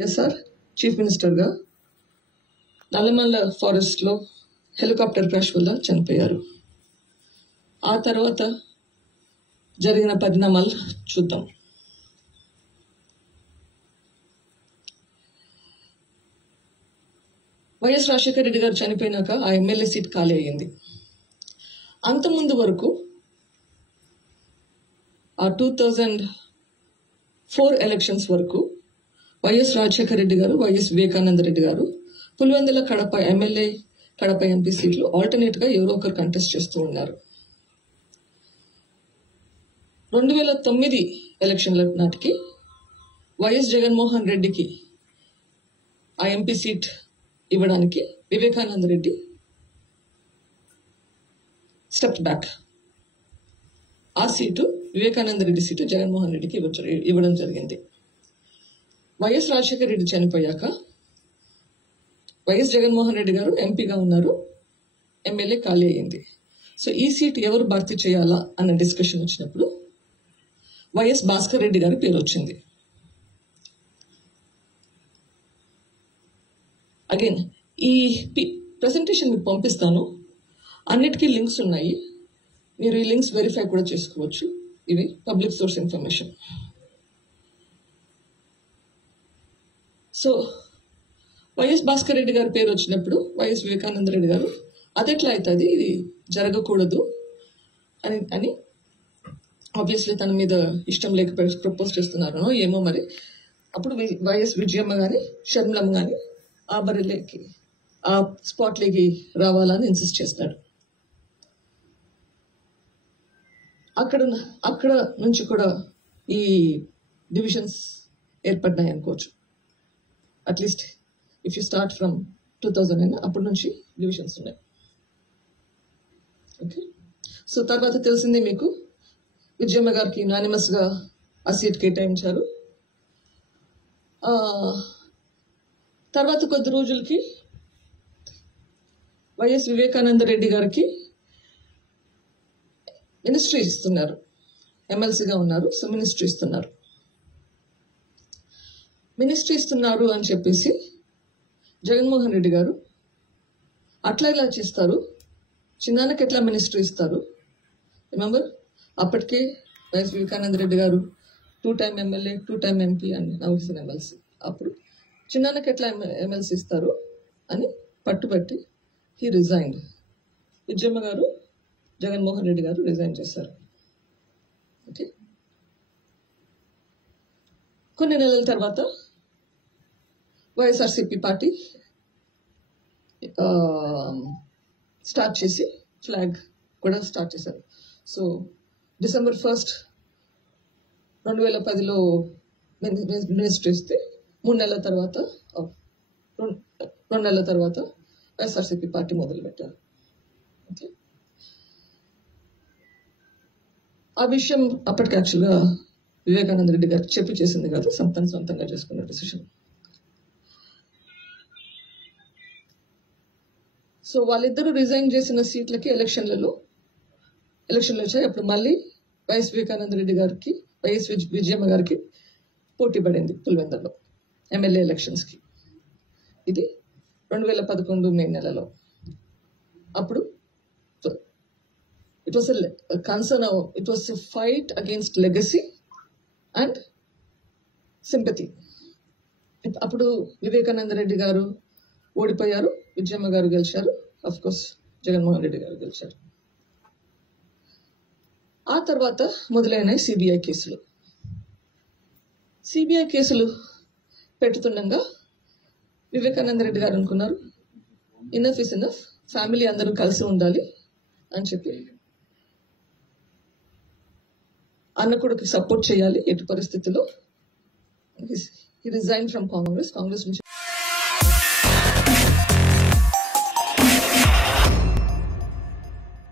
YSR chief మినిస్టర్గా నల్లమల్ల ఫారెస్ట్లో helicopter crash వల్ల చనిపోయారు. ఆ తర్వాత జరిగిన పరిణామాలు చూద్దాం. వైఎస్ రాజశేఖర రెడ్డి గారు చనిపోయినాక ఆ ఎమ్మెల్యే సీట్ ఖాళీ అయ్యింది. అంతకుముందు వరకు ఆ 2004 ఎలక్షన్స్ వరకు వైఎస్ రాజశేఖర రెడ్డి గారు, వైఎస్ వివేకానంద రెడ్డి గారు పులివెందుల కడప ఎమ్మెల్యే, కడప ఎంపీ సీట్లు ఆల్టర్నేట్ గా ఎవరో ఒకరు కంటెస్ట్ చేస్తూ ఉన్నారు. 2009 ఎలక్షన్ల నాటికి వైఎస్ జగన్మోహన్ రెడ్డికి ఆ ఎంపీ సీట్ ఇవ్వడానికి వివేకానంద రెడ్డి స్టెప్ బ్యాక్. ఆ సీటు వివేకానంద రెడ్డి సీటు జగన్మోహన్ రెడ్డికి ఇవ్వడం జరిగింది. వైఎస్ రాజశేఖర రెడ్డి చనిపోయాక వైఎస్ జగన్మోహన్ రెడ్డి గారు ఎంపీగా ఉన్నారు, ఎమ్మెల్యే ఖాళీ అయింది. సో ఈ సీట్ ఎవరు భర్తీ చేయాలా అన్న డిస్కషన్ వచ్చినప్పుడు వైఎస్ భాస్కర్ రెడ్డి గారి పేరు వచ్చింది. అగైన్ ఈ ప్రెసెంటేషన్ మీకు పంపిస్తాను, అన్నిటికీ లింక్స్ ఉన్నాయి, మీరు ఈ లింక్స్ వెరిఫై కూడా చేసుకోవచ్చు. ఇవి public source information. So YS Bhaskar Reddy గారి పేరు వచ్చినప్పుడు వైఎస్ వివేకానంద రెడ్డి గారు అదెట్లా అవుతుంది, ఇది జరగకూడదు అని ఆబ్వియస్లీ తన మీద ఇష్టం లేక ప్రపోజ్ చేస్తున్నారనో ఏమో మరి. అప్పుడు వైఎస్ విజయమ్మ కానీ షర్మిలమ్మ కానీ ఆ బరిలోకి ఆ స్పాట్లోకి రావాలని ఇన్సిస్ట్ చేస్తాడు. అక్కడ నుంచి కూడా ఈ డివిజన్స్ ఏర్పడినాయి అనుకోవచ్చు. At least if you start from 2009 అప్పటి నుంచి డివిజన్స్ ఉన్నాయి. ఓకే, సో తర్వాత తెలిసిందే మీకు విజయమ్మ గారికి యునానిమస్ గా ఆ సీట్ కేటాయించారు. తర్వాత కొద్ది రోజులకి వైఎస్ వివేకానంద రెడ్డి గారికి మినిస్ట్రీ ఇస్తున్నారు, ఎమ్మెల్సీగా ఉన్నారు, సో మినిస్ట్రీ ఇస్తున్నారు అని చెప్పేసి జగన్మోహన్ రెడ్డి గారు అట్లా ఇలా చేస్తారు, చిన్నానికి ఎట్లా మినిస్ట్రీ ఇస్తారు. రిమెంబర్, అప్పటికే వైఎస్ వివేకానంద రెడ్డి గారు 2 టైమ్ ఎమ్మెల్యే, 2 టైమ్ ఎంపీ అని నవ్వుసిన ఎమ్మెల్సీ. అప్పుడు చిన్నానికి ఎట్లా ఎమ్మెల్సీ ఇస్తారు అని పట్టుబట్టి హీ రిజైన్డ్. విజయమ్మ గారు, జగన్మోహన్ రెడ్డి గారు రిజైన్ చేశారు. ఓకే, కొన్ని నెలల తర్వాత వైఎస్ఆర్సీపీ పార్టీ స్టార్ట్ చేసి ఫ్లాగ్ కూడా స్టార్ట్ చేశారు. సో December 1st 2010లో మినిస్ట్రీ ఇస్తే 2 నెలల తర్వాత వైఎస్ఆర్సీపీ పార్టీ మొదలుపెట్టారు. ఓకే, ఆ విషయం అప్పటికి యాక్చువల్గా వివేకానంద రెడ్డి గారు చెప్పి చేసింది కాదు, సొంతంగా చేసుకున్న డెసిషన్. సో వాళ్ళిద్దరూ రిజైన్ చేసిన సీట్లకి ఎలక్షన్లు వచ్చాయి. అప్పుడు మళ్ళీ వైఎస్ వివేకానంద రెడ్డి గారికి, వైఎస్ విజయమ్మ గారికి పోటీ పడింది పులివెందులలో ఎమ్మెల్యే ఎలక్షన్స్కి. ఇది 2011 మే నెలలో. అప్పుడు it was concern, it was fight against legacy and sympathy. అప్పుడు వివేకానంద రెడ్డి గారు ఓడిపోయారు, విజయమ్మ గారు గెలిచారు, అఫ్ కోర్స్ జగన్మోహన్ రెడ్డి గారు గెలిచారు. ఆ తర్వాత మొదలైన సిబిఐ కేసులు పెడుతుండగా వివేకానంద రెడ్డి గారు అనుకున్నారు ఇనఫ్ ఇస్ ఇనఫ్, ఫ్యామిలీ అందరూ కలిసి ఉండాలి అని చెప్పి అన్న కొడుకు సపోర్ట్ చేయాలి ఎటు పరిస్థితిలో. హి రిజైన్ ఫ్రమ్ కాంగ్రెస్ నుంచి